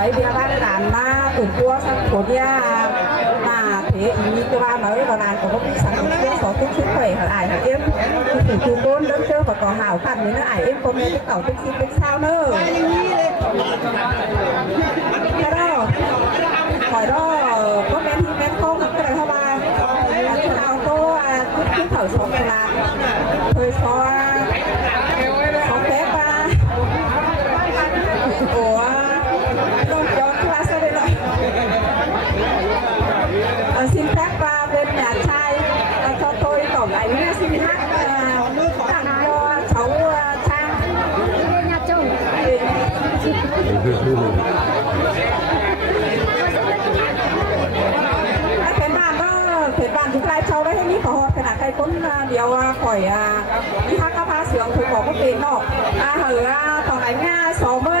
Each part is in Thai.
phải bia ba đàn na cùng cua sang của bia mà thế ý của ba nói vào đàn của bác sáng kia có chút chút khỏe hả ải hả em thì chú côn đơn chơi và có hảo khăn với nó ải em có nghe cái tàu tích xin tích sao nữa cái đó hỏi đó có men thì men không cái này không ba nào cô chút thở sống này là hơi xóa sống phép ba ủa không có class ở đây rồi xin phép bên nhà trai cho tôi tổng ảnh xin hát tặng cho cháu Trang nhà chồng cái bạn chúng ta cháu đấy hay có họ phải là cái cũng điều khỏi đi hát các pha sướng thuộc có tiền nọ hở tổng ảnh 60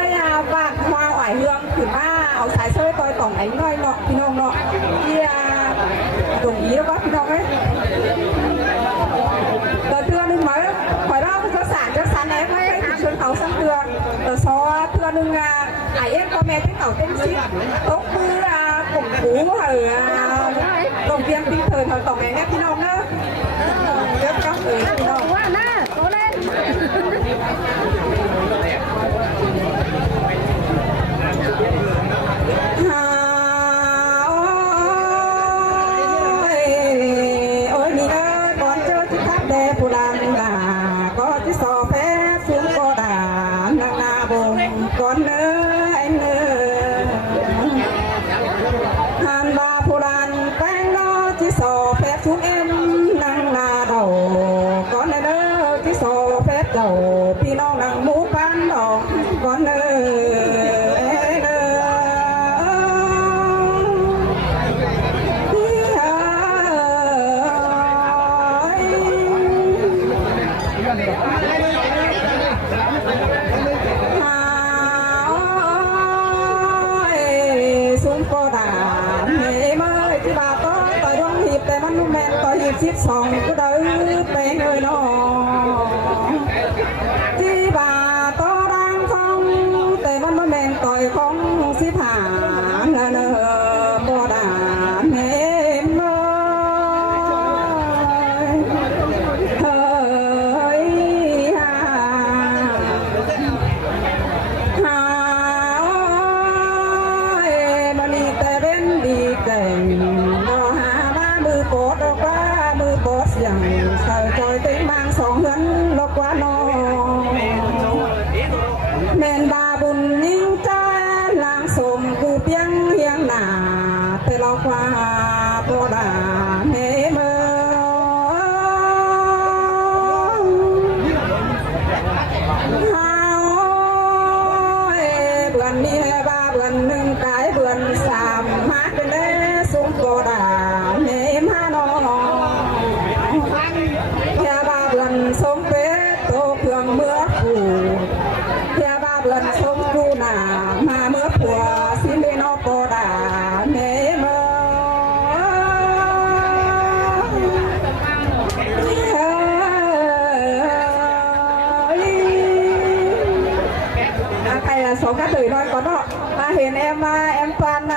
vạn hoa oải hương thử ba áo sải sơi coi tổng ảnh nói nọ thì nọ thì đồng ý đâu bác thì nọ ấy đợt trưaนึงmới khỏi đó cho sản em ấy xuân khẩu sang trưa đợt số trưaนึงai em có mẹ cái khẩu tên ship tốt mưa củng cố ở đồng viên tinh thần hồi tổng ảnh em thì nọ nữa rất các người thì nọ quá nè cố lên ôi mi ơi con chơi chiếc tháp đẹp phù lan là có chiếc sò phép xuống có đà nang na bồn con ơi anh ơi hàn ba phù lan cánh đó chiếc sò phép xuống em nang na đầu con ơi ơi chiếc sò phép đầu pi non nang mũ bán đỏ con ơi xuống có đà mẹ mới chứ bà có tỏi đông hiệpแต่มันแม่นtỏi hiệpชิดสองก็ได้เป็นเอ้ยน้อที่bà to đang khôngแต่มันแม่นตอยของสิผาเนอบ่ด่าแม่เอ้ยเฮ้ยแต่งรอหาบ้ามือโกดออกว่ามือโกดเสียงใส่จอยเต็งบางสองเงินลกว่าน้องแม่นบาบุญยิ่งใจลางสมกูเพียงเฮียงหนาแต่เรากว่าโบราณเมื่อเบือนนี้บ้าเบือนหนึ่งกายเบือนสามมาเป็นเล่สุ่มโบราณเนมฮานองแค่บ้าเบือนสมเป็ดโตเพื่องเมื่อผูแค่บ้าเบือนสมกูหนามาเมื่อผัวสิเมนอโบราณเนมsố các tuổi thôi có đó hiện em fan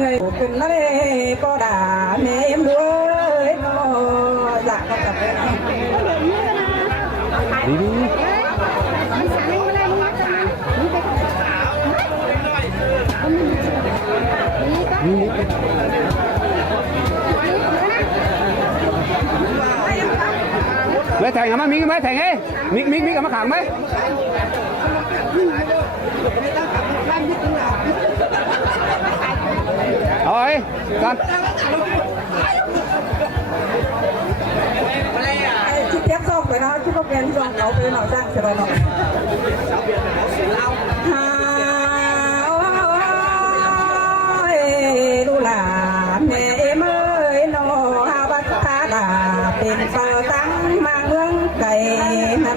người của kinh nó đi cô đà mẹ em đuối nó dạ con tập đấy đi đi mấy thằng hả mấy mấy thằng ấy miếng cái khẳng mấy rồi con chị tiếp xong với nó chứ không kén dòng nó với nó răng sẽ nó đu là mẹ em ơi nó ha bắt ta là tiền phở tăng mang hương cày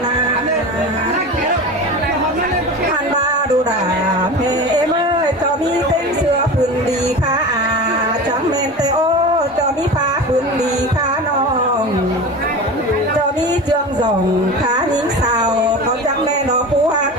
na han ba đu là mẹ em ơi cho mi tên xưa phun đi khá chẳng men tê ô cho mi pha phun đi khá non cho mi trường dòng khá những sao có chẳng men nó phú hát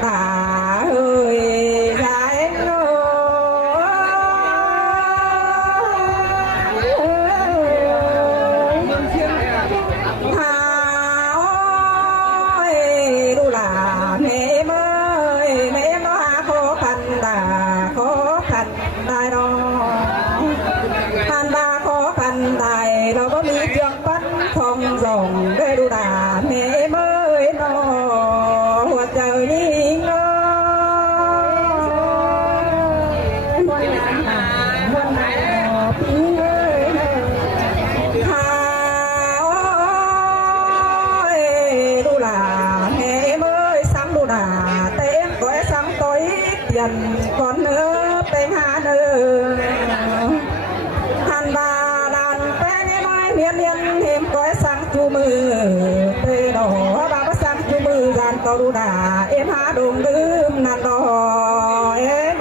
เนื้อเป็นหาเนื้อหันบาดานแป้งน้อยเนียนเนียนเห็มก้อยสั่งจูมือเตยดอบาสั่งจูมือกันก็ดูด่าเอ็มหาดงลืมนั่นดอเอ็ม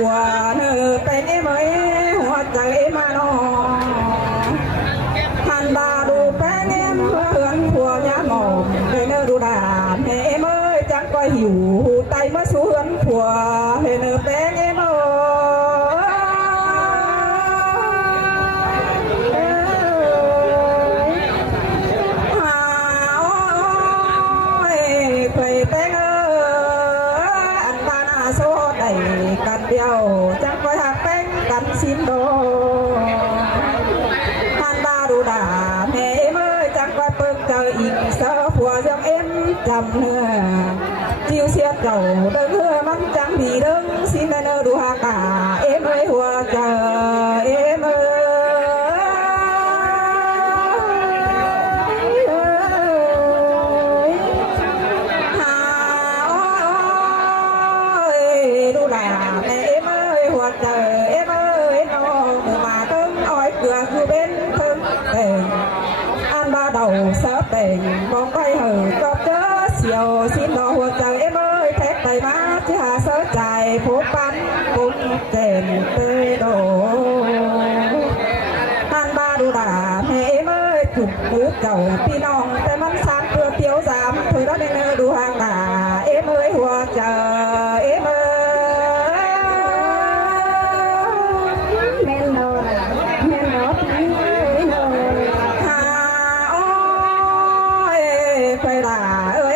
กว่าเนอเป็นเอ็มหัวใจมาโนหันบาดูแป้งเอ็มเพื่อนผัวยาหมองเป็นเนอดูด่าเอ็มจังก็หิวไตมาสวนผัวเนอแป้งเอ็มกันเดียวจังคอยหักแป้งกันสิ้นโดหันบาดูด่าแม่เมื่อจังคอยเปิกเจออีกเสือผัวจังเอ็มจำเนื้อจิวเสียเก่าเดินเพื่อมันจังดีเดิงสิ้นได้เนื้อดูหากาเอ็มเอ้ยหัวเจอเอ็มđầu sớp đèn con quay hừ có chớ chiều xin đòหัวใจเอ็มเอ้ยแท็กไปมาที่หาเสอใจผู้ปั้นปุ้งเจนเตยโดหันบาดูด่าแม่เอ็มเอ้ยจุดมือเก่าพี่น้องแต่มันสานเพื่อเตียวสามเธอได้เนื้อดูห่างด่าเอ็มเอ้ยหัวใจเอ็มเอ้ยแม่นอนแม่นอน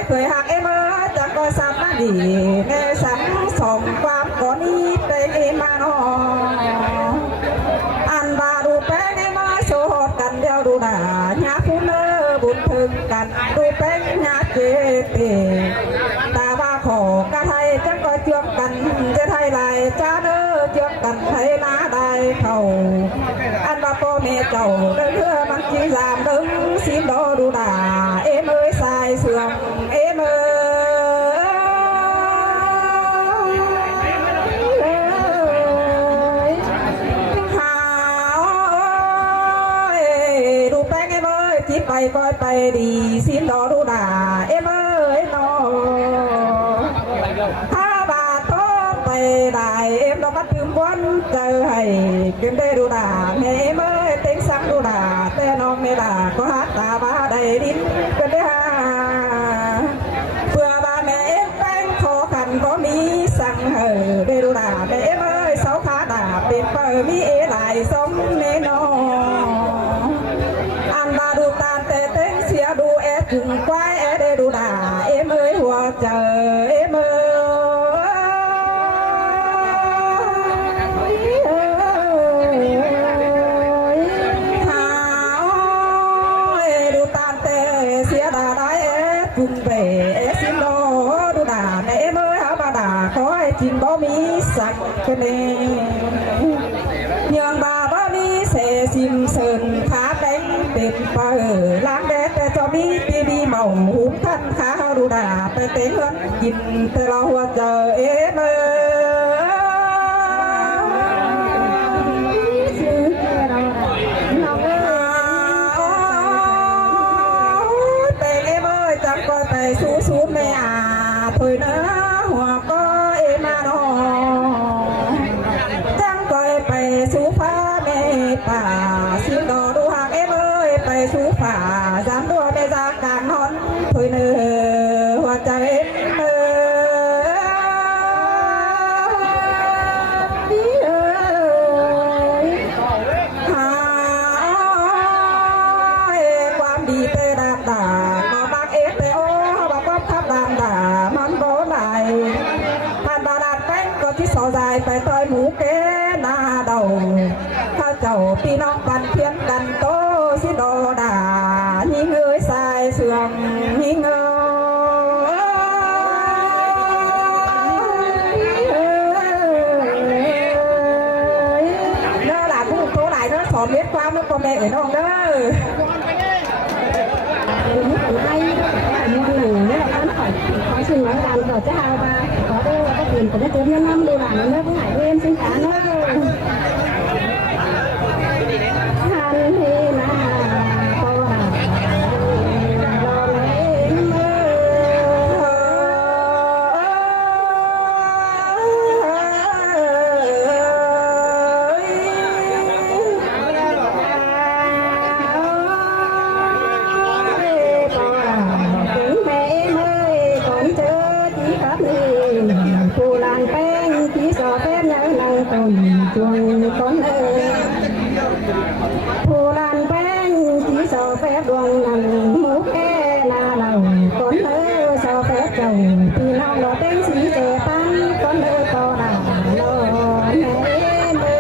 เคยหักเอ็มจังก็สับมาดีแม่สังสองความก่อนนี้เป็นเอ็มมาโนอันบาดูแป้งเอ็มโชว์กันเดียวดูหน้าหน้าผู้เนื้อบุญถึงกันดูแป้งหน้าเจ็บตาว่าขอกระไทยจังก็เชื่อมกันจะไทยลายจ้าเนื้อเชื่อมกันไทยน้าได้เขาอันบาพ่อแม่เจ้าเดินเรือมันจีรามดึงสินดอดูหน้าเอ็มเอ้ยสายเสื่อมเอ็มเอ้ยหาวดูแป้งเอ็มเอ้ยจีไปก้อยไปดีสินดอดูหน้าเอ็มเอ้ยนอถ้าบาทโตไปได้เอ็มเราก็ถึงวันเจอให้เก็บได้ดูหน้าแม่เอ็มเอ้ยเต็งสักดูหน้าแต่น้องไม่ด่าก็หักตาบ้าได้ดิ้นเป็นได้หาเพื่อบาแม่เอ็มแป้งขอกันก็มีสั่งเหอได้ดูหน้าแม่เอ็มเอ้ยเสาขาด่าเป็นเปิดมีเอหลายสมเนนออันบาดูตาแต่เต็งเสียดูแอถึงควายแอได้ดูหน้าเอ็มเอ้ยหัวเจอเอ็มเอ้จุงเบสินโดดูด่าแม่เมื่อหาบาด่าขอให้จินบ่มีสักคะแนนยังบาบ่มีเสซิมเซินขาแดงเต็มเปิดล้างแดดแต่จะมีปีดีเมาหุบท่านขาดูด่าไปเต้นวันกินแต่เราหัวเจอเอ็มไปสู้สู้แม่อาถอยเนื้อหัวก็เอมาโนจังก็ไปสู้ฟ้าแม่ป่าสิงดอดูหางเอ็มเอ้ยไปสู้ฟ้าจำตัวไปจากการนอนถอยเนื้อหัวใจเอ็มหาความดีเตะดาดามาบักเอฟมันบ่ได้ผ่านบาดาแป้งก็ที่สอใจไปต่อยหมูแกหน้าเดาข้าเจ้าพี่น้องปันเพียงกันโตสิโดดาหิ้งเอ้ยสายเสื่อมหิ้งเอ้ยเนื้อหลับ สอนเม็ดความแล้วพ่อแม่น้องเด้อให้มองหนึ่งเนี่ยร้านขอชิมร้านดังต่อจะเอามาขอได้ก็เปลี่ยนเป็นเติมน้ำดูหลังเนื้อผู้หายเรียนสินค้าเนอะทันทีนะก็รอเล่นมืจวงก้นผู้ลานแป้งที่สอแฝดดวงนั่งหมูแค่นาเราก้นสอแฝดเจ้าพี่น้องเราเต้นสีเจปันก้นก็ด่าเราแม่มื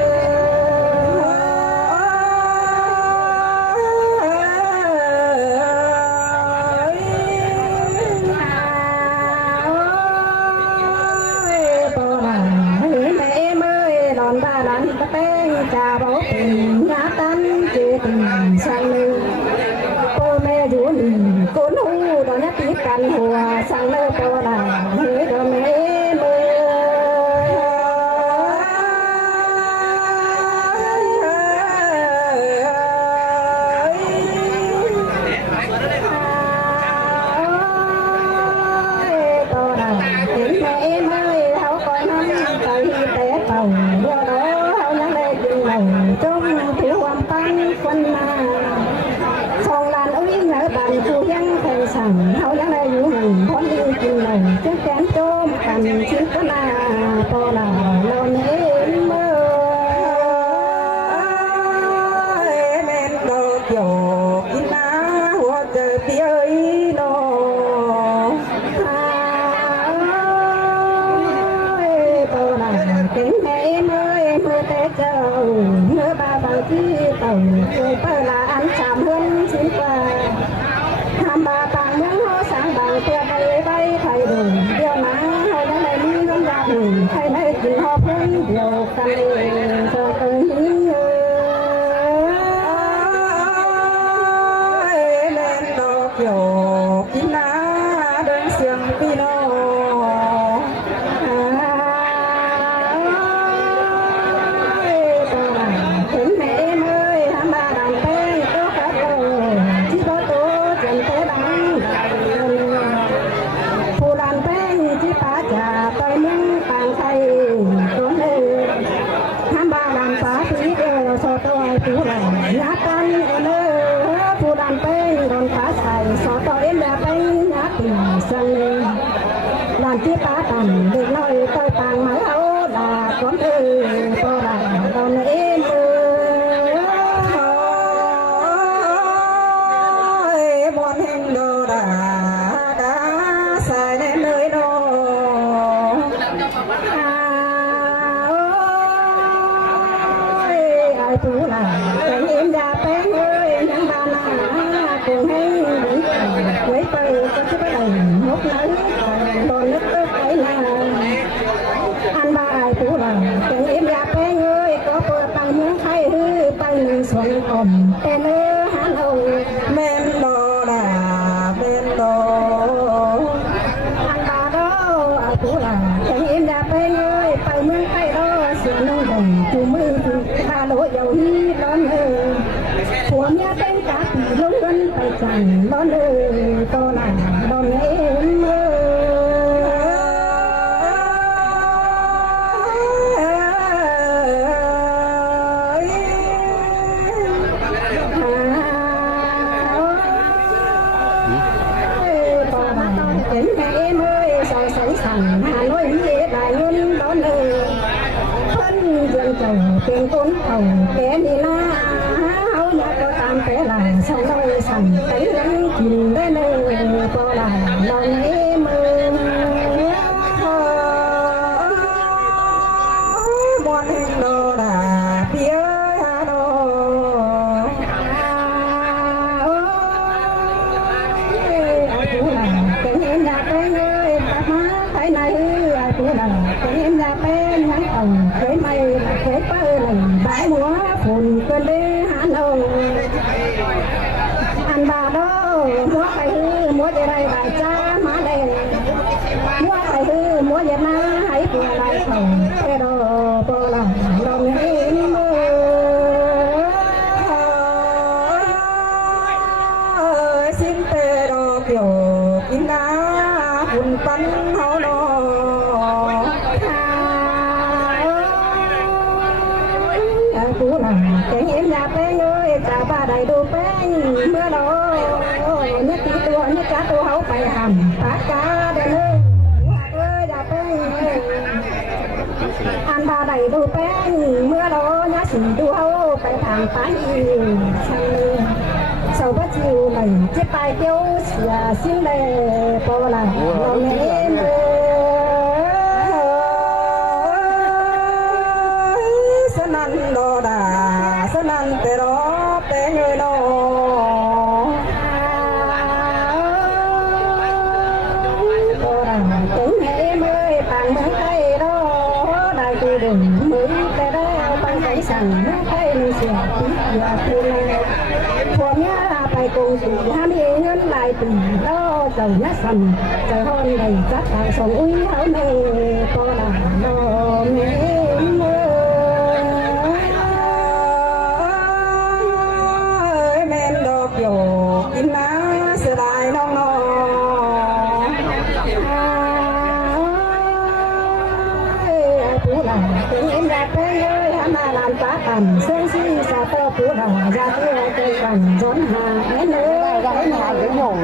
จะบอกเป็นงาตันเจติสังเลยพ่อแม่อยู่นี่ก้นหูตอนนี้ติดกันหัวสังเลยตัวละเฮ้ยตัวแม่มือตัวละเห็นแม่มือเขาก่อนนั้นไปเตะเป่าจงถือความปังคนมาสองล้านอุ้ยเหนือบันผู้ยังเคยสั่งเขายังได้อยู่หนึ่งคนดีกินเลยจะแกนโจมกันชิดก็นาพอเราเน้นมือแม่นโดดโยกกินน้ำหัวเจอเตี้ยโนพอเราเก่งแม่มือเตะเจ้าที่เต่าเคยเปิดละอันสามเฮือนสิ้นกว่าทำบาปางเมืองเขาสร้างบางเพื่อไปใบไทยดูเดียวนะให้ได้ในนี้น้องยาหนึ่งให้ได้กินหอพึ่งเดียวกันเองเธอเคยหิ้งเล่นดอกโยกกินน้ำเดินเสียงพี่น้องลานที่ตาต่ำเด็กน้อยต้อยต่างมาเอาดาก้อนพอเราตอนเอ็นบอนแห่งโดดากาใส่ในเลยโดไอ้ผู้หลานแต่เอ็มยาแป้งเอ้ยยังบานาคงให้ไว้ไปก็จะไปนกไหลตอนนึกไปนาอันบาไอ้ผู้หลานแต่เอ็มยาแป้งเอ้ยก็เปิดตังเมืองไทยฮือไปหนึ่งส่วนอ่อมแต่เนื้อหันเอาแม่นโดดาแม่นโดอันบาโดไอ้ผู้หลานแต่เอ็มยาแป้งเอ้ยไปเมืองไทยโดเสียน้องดงจูมือคาโลเยาฮีร้อนผัวเมียเป็นกาปีลงเงินไปจันร้อนโตหลานร้อนเอ็มเห็นแม่เมื่อยใส่สั่งหาน้อยมีได้เงินร้อนเพิ่นเดือนเจ้าเป็นคนเขาแก่นี่นะเขาอยากก็ตามแต่ละเศร้าน้อยสั่งไปยังกินได้เลยพอละนอนให้มือบอนแห่งโดดาเพียฮาโดไอ้ผู้หลานเป็นเห็นดาเป็นเลยตัดมาไทยในไอ้ผู้หลานเป็นเห็นดาเป็นยังเอาเคยไม่เคยเปิดใบหัวฝนก็เลย ơi ăn bà đó múa phải hư múa về đây bài cha má đèn múa phải hư múa về na hãy vừa lại khẩu cái đó bò lòng lòng em mơ xin tê đo kiểu kín đá hùn bắn háo đo cú là cái em nhà bé ơi cả ba đầy đồ bé mưa đó nhất tí tua nhất cá tua hấu phải hầm cá cá đây ơi ơi nhà bé ăn ba đầy đồ bé mưa đó nhá xỉ tua hấu phải thằng phá nhiều sau bất chiều này chiếc tay tiêu xìa xin lệ bò là lòng em sân ăn đo đà sân ăn tê đó té người nó bò là cũng em ơi bằng mấy tay đó đại từ đường mới tay đó bằng cái sẵn tay mình xìa và từ này phò nhá phải cùng sự ham mê nhân lại từ đó dầu nhá sầm trời hôn đầy chắc là sống uy hảo mê bò là nó mê mơ men đo kiểu kín đá sẽ đại non nó phú là tiếng em ra tới ơi hắn là làm phá tầm sơn si sa tơ phú là ra tới cây cầm rốn hà hết nữa cái nhà cái nhồi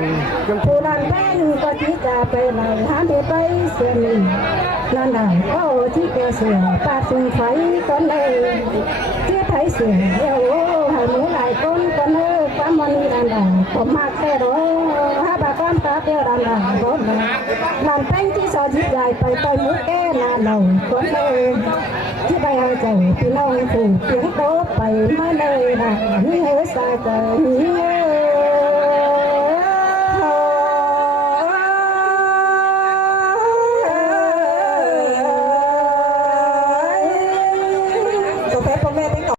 phú làm bên có chỉ cà phê này hắn đi tới sửa mình lần nào có chỉ cơ sửa ta xin thấy con ơi chưa thấy sửa yêu hãy muốn lại con ơi cảm ơn lần nàoผมmặc cái đó ha bà con ta kêu lần nào đó làm bánh chỉ so chỉ dài phải tôi muốn cái là đầu con ơi chỉ bay hơi chảy thì lâu phủ tiếng tố phải mới nơi là như hơi xa trời